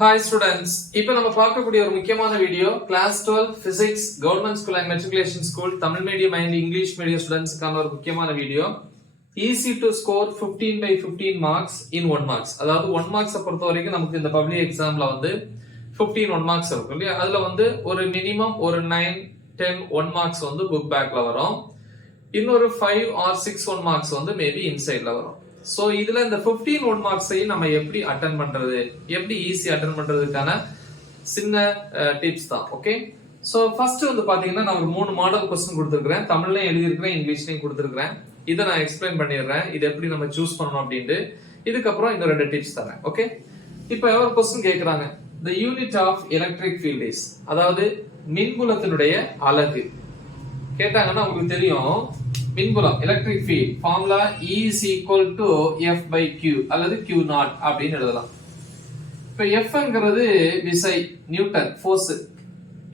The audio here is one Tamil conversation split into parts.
ஹாய் ஸ்டூடெண்ட்ஸ், இப்போ நம்ம பார்க்கக்கூடிய ஒரு முக்கியமான video class 12 physics government school and matriculation school Tamil medium and English medium ஸ்டூடெண்ட்ஸ்க்கான ஒரு முக்கியமான video. Easy to score 15/15 marks in 1 marks. அதாவது 1 மார்க்ஸை பொறுத்த வரைக்கும் நமக்கு இந்த பப்ளிக் எக்ஸாம்ல வந்து 15 1 மார்க்ஸ் இருக்கும் இல்லையா? அதுல வந்து ஒரு மினிமம் ஒரு 9 10 1 மார்க்ஸ் வந்து புக் பேக்ல வரும். இன்னொரு 5 or 6 1 மார்க்ஸ் வந்து மேபி இன்சைட்ல வரும். சோ இதுல இந்த 15 1 மார்க்ஸையும் நம்ம எப்படி அட்டெண்ட் பண்றது, எப்படி ஈஸி அட்டெண்ட் பண்றதுக்கான சின்ன டிப்ஸ் தான். ஓகே, சோ ஃபர்ஸ்ட் வந்து பாத்தீங்கன்னா நான் ஒரு 3 மாடல் क्वेश्चन கொடுத்திருக்கேன். தமிழ்லயும் எழுதி இருக்கேன், இங்கிலீஷ்லயும் கொடுத்திருக்கேன். இதை நான் எக்ஸ்பிளைன் பண்ணிடுறேன், இது எப்படி நம்ம சூஸ் பண்ணணும் அப்படின்ட்டு. இதுக்கப்புறம் இன்னும் 2 டிப்ஸ் தரேன். ஓகே, இப்போ ஒரு क्वेश्चन கேக்குறாங்க, the unit of electric field is, அதாவது மின்புலத்தினுடைய அலகு கேட்டாங்கன்னா உங்களுக்கு தெரியும். மின்புலம் electric field formula E is equal to F by Q அல்லது Q நாட் அப்படின்னு எழுதலாம். இப்ப F என்கிறது விசை நியூட்டன் ஃபோர்ஸ்,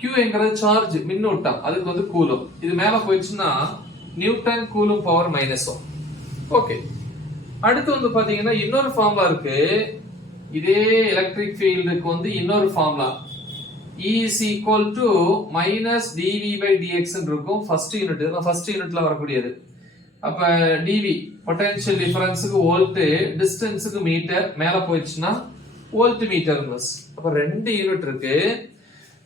Q என்கிறது சார்ஜ் மின்னூட்டம், அதுக்கு வந்து கூலும். இது மேல போயிடுச்சுன்னா நியூட்டன் கூலும் பவர் -1. ஓகே, அடுத்து வந்து பாத்தீங்கன்னா இன்னொரு ஃபார்முலா இருக்கு. இதே எலக்ட்ரிக் ஃபீல்டுக்கு வந்து இன்னொரு formula E is equal to minus dV by dx இருக்கும். ஃபர்ஸ்ட் யூனிட், ஃபர்ஸ்ட் யூனிட்ல வரக்கூடியது. அப்ப dV பொட்டன்ஷியல் டிஃபரன்ஸ்க்கு வோல்ட், டிஸ்டன்ஸ்க்கு மீட்டர், மேல போயிடுச்சுன்னா வோல்ட் மீட்டர். அப்ப 2 யூனிட் இருக்கு.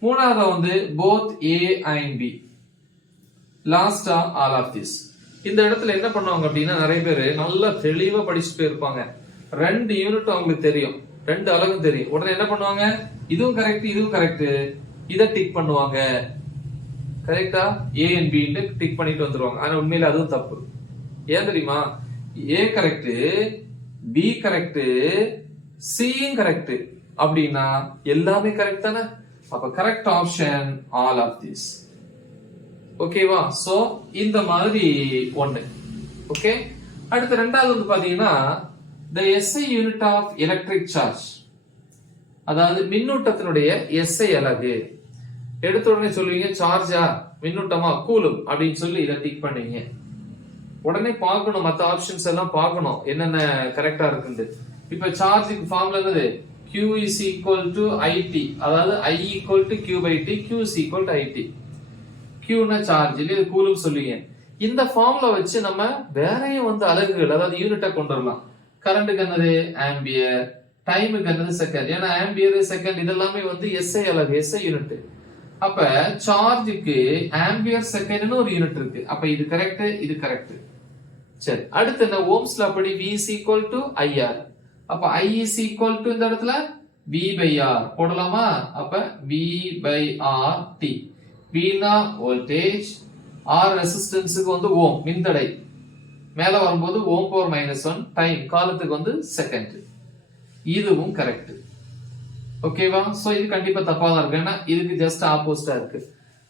மூணாவது வந்து both A and B. லாஸ்டா all of this. இந்த இடத்துல என்ன பண்ணுவாங்க அப்படின்னா, நிறைய பேர் நல்லா தெளிவா படிச்சுட்டு போயிருப்பாங்க. 2 யூனிட் அவங்களுக்கு தெரியும், 2 அலகும் தெரியும். உடனே என்ன பண்ணுவாங்க, இதுவும் கரெக்ட் இதுவும் கரெக்ட், இத டிக் பண்ணுவாங்க. கரெக்டா A and B ன்னு டிக் பண்ணிட்டு வந்துருவாங்க. ஆனா உண்மையில அதுவும் தப்பு. ஏன் தெரியுமா? A correct, B correct, C correct அப்படின்னா எல்லாமே கரெக்ட் தானே? அப்ப correct option all of this. ஓகேவா? சோ இந்த மாதிரி ஒண்ணு. ஓகே, அடுத்து ரெண்டாவது வந்து பாத்தீங்கன்னா the SI unit of electric charge, அதாவது மின்னூட்டத்தினுடைய SI அலகு. எடுத்த உடனே சொல்லுவீங்க சார்ஜா மின்னூட்டமா கூலும் அப்படின்னு சொல்லி இதை டிக் பண்ணுவீங்க. உடனே பார்க்கணும், மற்ற ஆப்ஷன்ஸ் எல்லாம் பார்க்கணும் என்னென்ன கரெக்டா இருக்குன்னு. இப்ப சார்ஜுக்கு ஃபார்முலா என்னது? Q is equal to IT, அதாவது I equal to Q by T, Q is equal to IT. Q னா சார்ஜ், இது கூலும் சொல்லுவீங்க. இந்த ஃபார்முலா வச்சு நம்ம வேறையும் வந்து அலகுகள், அதாவது யூனிட்டை கொண்டு வரலாம். கரண்ட்டுக்கு என்னது ஆம்பியர், டைமுக்கு என்னது செகண்ட். ஏன்னா ஆம்பியர் செகண்ட் இதெல்லாமே வந்து SI அலகு, SI யூனிட். அப்ப சார்ஜுக்கு ஆம்பியர் செகண்ட்னு ஒரு யூனிட் இருக்கு. அப்ப இது கரெக்ட், இது கரெக்ட். சரி, அடுத்து என்ன? ஓம்ஸ்ல அப்படி V is equal to IR. அப்ப I is equal to இந்த இடத்துல V by R போடலாமா? அப்ப V by R T. V னா வோல்டேஜ், R ரெசிஸ்டன்ஸ்க்கு வந்து ஓம் மின்தடை, மேல வரும்போது ஓம் பவர் -1, டைம் காலத்துக்கு வந்து செகண்ட். இதுவும் கரெக்ட். ஓகேவா? சோ இது கண்டிப்பா தப்பா தான் இருக்கு, ஏன்னா இதுக்கு ஜஸ்ட் ஆப்போசிட்டா இருக்கு.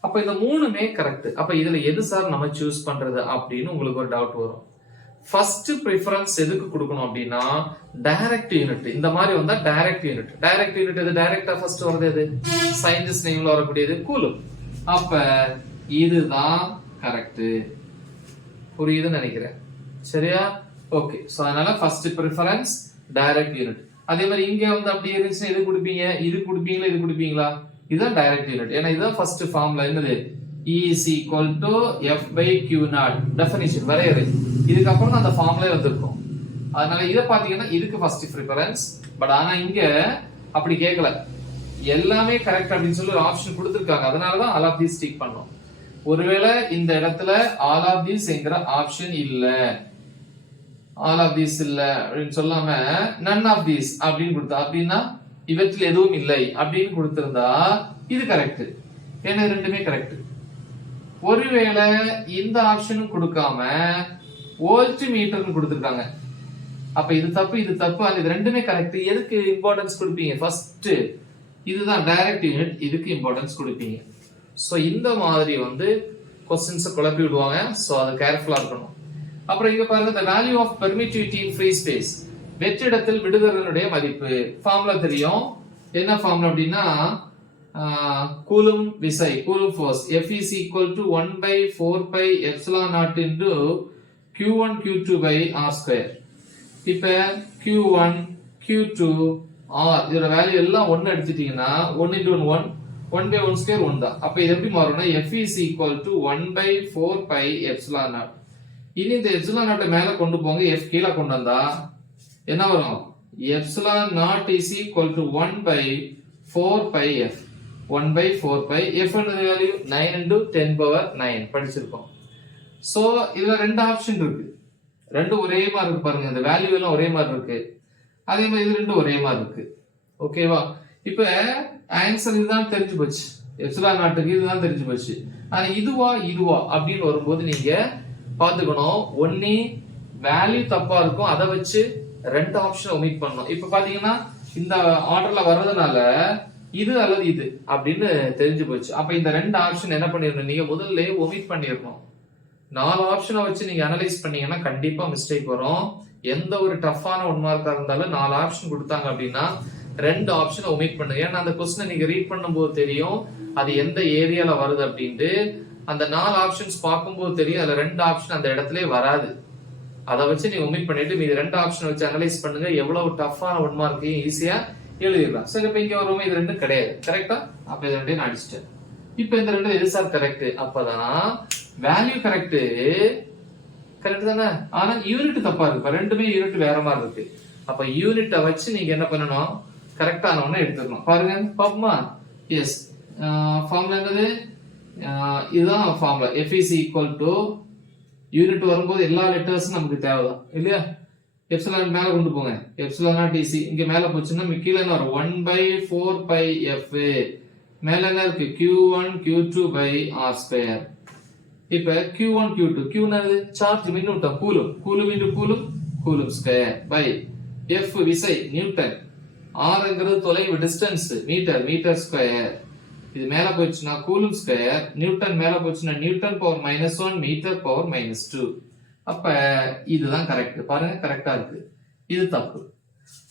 அப்ப இந்த மூணுமே கரெக்ட். அப்ப இதுல எது சார் நம்ம சூஸ் பண்றது அப்படின்னு உங்களுக்கு ஒரு டவுட் வரும். ஃபர்ஸ்ட் பிரெஃபரன்ஸ் எதுக்கு கொடுக்கணும் அப்படின்னா டைரக்ட் யூனிட். இந்த மாதிரி வந்தா டைரக்ட் யூனிட். டைரக்ட் யூனிட் எது? டைரக்டா ஃபர்ஸ்ட் வரது எது? சயின்டிஸ்ட் நேம்ல வரக்கூடியது கூலும். அப்ப இதுதான் கரெக்ட். புரியுதுன்னு நினைக்கிறேன். சரியா? ஓகே, சோ அதனால ஃபர்ஸ்ட் பிரெஃபரன்ஸ் டைரக்ட் யூனிட். அதே மாதிரி இங்க வந்து அப்படி இருந்துச்சுன்னா எது கொடுப்பீங்க? இது கொடுப்பீங்களா, இது கொடுப்பீங்களா? இதுதான் டைரக்ட் யூனிட். ஏன்னா இதுதான் ஃபர்ஸ்ட் ஃபார்முலா. என்னது? E is equal to F by Q not. Definition வரையறை. இதுக்கு அப்புறம் தான் அந்த ஃபார்முலா வந்திருக்கும். அதனால இத பாத்தீங்கன்னா இதுக்கு ஃபர்ஸ்ட் பிரெஃபரன்ஸ். பட் ஆனா இங்க அப்படி கேட்கல, எல்லாமே கரெக்ட் அப்படின்னு சொல்லி ஒரு ஆப்ஷன் கொடுத்திருக்காங்க. அதனால தான் ஆல் ஆஃப் தீஸ் டிக் பண்ணோம். ஒருவேளை இந்த இடத்துல ஆல் ஆஃப் தீஸ் என்கிற ஆப்ஷன் இல்ல, ஆல் ஆஃப் தீஸ் இல்ல அப்படின்னு சொல்லாம நன் ஆஃப் தீஸ் அப்படின்னு கொடுத்தா, அப்படின்னா இவற்றில் எதுவும் இல்லை அப்படின்னு கொடுத்திருந்தா இது கரெக்ட். ஏன்னா ரெண்டுமே கரெக்ட். ஒருவேளை இந்த ஆப்ஷனும் கொடுக்காம வோல்ட் மீட்டர்னு கொடுத்திருக்காங்க, அப்ப இது தப்பு, இது தப்பு, அது ரெண்டுமே கரெக்ட். எதுக்கு இம்பார்ட்டன்ஸ் கொடுப்பீங்க? ஃபர்ஸ்ட் இதுதான் டைரக்ட் யூனிட், இதுக்கு இம்பார்ட்டன்ஸ் கொடுப்பீங்க. சோ இந்த மாதிரி வந்து क्वेश्चंस குழப்பி விடுவாங்க. சோ அது கேர்ஃபுல்லா இருக்கணும். அப்புறம் இங்க பாருங்க, the value of permittivity in free space, வெற்றிடத்தில் விடுதலினுடைய மதிப்பு. ஃபார்முலா தெரியும். என்ன ஃபார்முலா அப்படின்னா கூலும் விசை, coulomb force, F is equal to 1 by 4 pi epsilon naught into Q1 Q2 by R square. இப்ப Q1 Q2 ஆர் இதோட வேல்யூ எல்லாம் 1 எடுத்துட்டீங்கன்னா 1 into 1 1 by 1 square 1 தான். அப்ப இது எப்படி மாறும்னா f is equal to 1 by 4 pi epsilon naught. இனி இந்த epsilon naught மேல கொண்டு போங்க, f கீழ கொண்டு வந்தா என்ன வரும்? epsilon naught is equal to 1 by 4 pi f. 1 by 4 pi f என்னது வேல்யூ 9 into 10 power 9 படிச்சிருக்கோம். சோ இதுல ரெண்டு ஆப்ஷன் இருக்கு, ரெண்டு ஒரே மாதிரி இருக்கு பாருங்க, இந்த வேல்யூ எல்லாம் ஒரே மாதிரி இருக்கு, அதே மாதிரி இது ரெண்டு ஒரே மாதிரி இருக்கு. ஓகேவா? இப்ப ஆன்சர் இதுதான் தெரிஞ்சு போச்சு, எப்சிலான் நாட்டுக்கு இதுதான் தெரிஞ்சு போச்சு. ஆனா இதுவா அப்படின்னு வரும்போது நீங்க பாத்துக்கணும், ஒன்னே வேல்யூ தப்பா இருக்கும், அதை வச்சு ரெண்டு ஆப்ஷன் ஒமிட் பண்ணணும். இப்ப பாத்தீங்கன்னா இந்த ஆர்டர்ல வர்றதுனால இது அல்லது இது அப்படின்னு தெரிஞ்சு போச்சு. அப்ப இந்த ரெண்டு ஆப்ஷன் என்ன பண்ணிடணும், நீங்க முதல்ல ஒமிட் பண்ணிடணும். 4 ஆப்ஷனை வச்சு நீங்க அனலைஸ் பண்ணீங்கன்னா கண்டிப்பா மிஸ்டேக் வரும். எந்த ஒரு டஃப்பான 1 மார்க்கா இருந்தாலும் 4 ஆப்ஷன் கொடுத்தாங்க அப்படின்னா 2 ஆப்ஷனை ஒமிட் பண்ணுங்க. ஏன்னா அந்த கொஸ்டினை நீங்க ரீட் பண்ணும்போது தெரியும் அது எந்த ஏரியால வருது அப்படின்ட்டு. அந்த 4 ஆப்ஷன்ஸ் பார்க்கும்போது தெரியும் அதுல 2 ஆப்ஷன் அந்த இடத்துல வராது. அதை வச்சு நீங்க ஒமிட் பண்ணிட்டு மீதி 2 ஆப்ஷன் வச்சு அனலைஸ் பண்ணுங்க. எவ்வளவு டஃப்பான 1 மார்க்கையும் ஈஸியா எழுதிடலாம். சரி, இப்ப இங்க வருவோம், இது ரெண்டும் கிடையாது, கரெக்டா? அப்ப இது ரெண்டையும் நான் அடிச்சிட்டேன். இப்ப இந்த ரெண்டு எது சார் கரெக்ட்? அப்பதான் வேல்யூ கரெக்ட், கரெக்ட் தானே? ஆனா யூனிட் தப்பா இருக்கு, ரெண்டுமே யூனிட் வேற மாதிரி இருக்கு. அப்ப யூனிட்டை வச்சு நீங்க என்ன பண்ணணும், கரெக்டான ஒண்ணு எடுத்துக்கணும். பாருங்க பாப்போமா? எஸ், ஃபார்முலா என்னது? இதுதான் formula. f is equal to unit வரும்போது எல்லா லெட்டர்ஸும் நமக்கு தேவைதான் இல்லையா? எப்சிலான் மேல கொண்டு போங்க, எப்சிலான் நாட் இஸ் இங்க மேல போச்சுன்னா கீழே என்ன வரும்? 1 by 4 pi f. மேல என்ன இருக்கு? q1 q2 by r square. இப்ப q1 q2, q என்னது? சார்ஜ், மின்னூட்டம், coulomb, coulomb into coulomb, coulomb square by f விசை நியூட்டன், r ங்கிறது தொலைவு டிஸ்டன்ஸ், மீட்டர், மீட்டர் ஸ்கொயர். இது மேல போச்சுன்னா கூலும் ஸ்கொயர், நியூட்டன் மேல போச்சுன்னா நியூட்டன் பவர் -1 மீட்டர் பவர் -2. அப்ப இதுதான் கரெக்ட். பாருங்க கரெக்டா இருக்கு, இது தப்பு.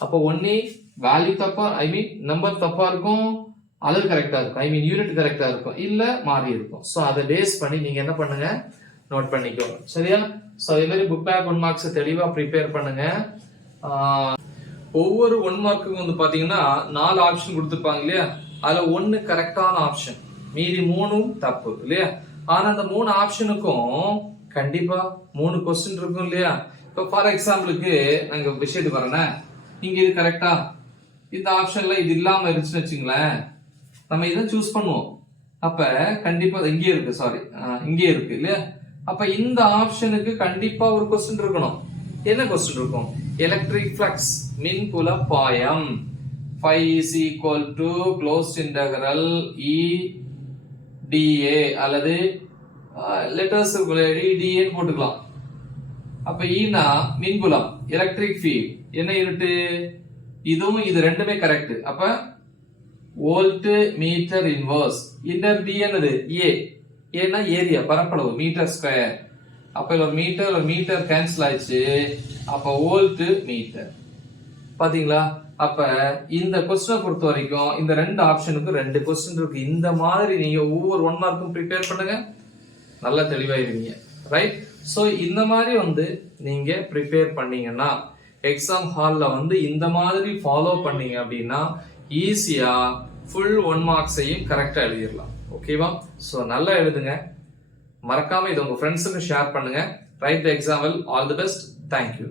அப்ப ஒன்னே வேல்யூ தப்பா, ஐ மீன் நம்பர் தப்பா இருக்கும், அல்லது கரெக்டா இருக்கும், ஐ மீன் யூனிட் கரெக்டா இருக்கும், இல்ல மாறி இருக்கும். சோ அதை பேஸ் பண்ணி நீங்க என்ன பண்ணுங்க, நோட் பண்ணிக்கோங்க. சரியா? சோ இதே மாதிரி புக் பேக் 1 மார்க்ஸ் தெளிவா ப்ரிப்பேர் பண்ணுங்க. ஒவ்வொரு 1 மார்க்குக்கும் வந்து பாத்தீங்கன்னா 4 ஆப்ஷன் கொடுத்துருப்பாங்க இல்லையா? அதுல 1 கரெக்டான ஆப்ஷன், மீதி 3ம் தப்பு இல்லையா? ஆனா அந்த 3 ஆப்ஷனுக்கும் கண்டிப்பா 3 கொஸ்டின் இருக்கும் இல்லையா? இப்ப ஃபார் எக்ஸாம்பிளுக்கு நாங்க விஷயத்துக்கு வரேன், இங்க இது கரெக்டா, இந்த ஆப்ஷன்ல இது இல்லாம இருந்துச்சுன்னு வச்சுங்களேன், நம்ம இதை சூஸ் பண்ணுவோம். அப்ப கண்டிப்பா இங்கே இருக்கு, சாரி இங்கே இருக்கு இல்லையா? அப்ப இந்த ஆப்ஷனுக்கு கண்டிப்பா ஒரு கொஸ்டின் இருக்கணும். என்ன கொஸ்டின் இருக்கும்? எலக்ட்ரிக் ஃப்ளக்ஸ், மின்புல பாயம், phi is equal to closed integral E dA அல்லது லெட்டர்ஸ் dA போட்டுக்கலாம். அப்ப ஈனா மின்புலம், எலக்ட்ரிக் ஃபீல்ட், என்ன யூனிட்? இதுவும் இது ரெண்டுமே கரெக்ட். அப்ப volt metre inverse. Inner D என்னது? ஏ. ஏன்னா ஏரியா, பரப்பளவு, மீட்டர் ஸ்கொயர். அப்ப ஒரு மீட்டர் கேன்சல் ஆயிடுச்சு. அப்ப வோல்ட் மீட்டர். பாத்தீங்களா? அப்ப இந்த கொஸ்டினை பொறுத்த வரைக்கும் இந்த 2 ஆப்ஷனுக்கு 2 கொஸ்டின் இருக்கு. இந்த மாதிரி நீங்க ஒவ்வொரு 1 மார்க்கும் ப்ரிப்பேர் பண்ணுங்க, நல்லா தெளிவாயிருவீங்க. ரைட்? சோ இந்த மாதிரி வந்து நீங்க ப்ரிப்பேர் பண்ணீங்கன்னா எக்ஸாம் ஹால்ல வந்து இந்த மாதிரி ஃபாலோ பண்ணீங்க அப்படின்னா ஈஸியா ஃபுல் 1 மார்க்ஸையும் கரெக்டா எழுதிடலாம். ஓகேவா? சோ நல்லா எழுதுங்க, மறக்காம இதை உங்க ஃப்ரெண்ட்ஸுக்கு ஷேர் பண்ணுங்க. Right the example. All the best. Thank you.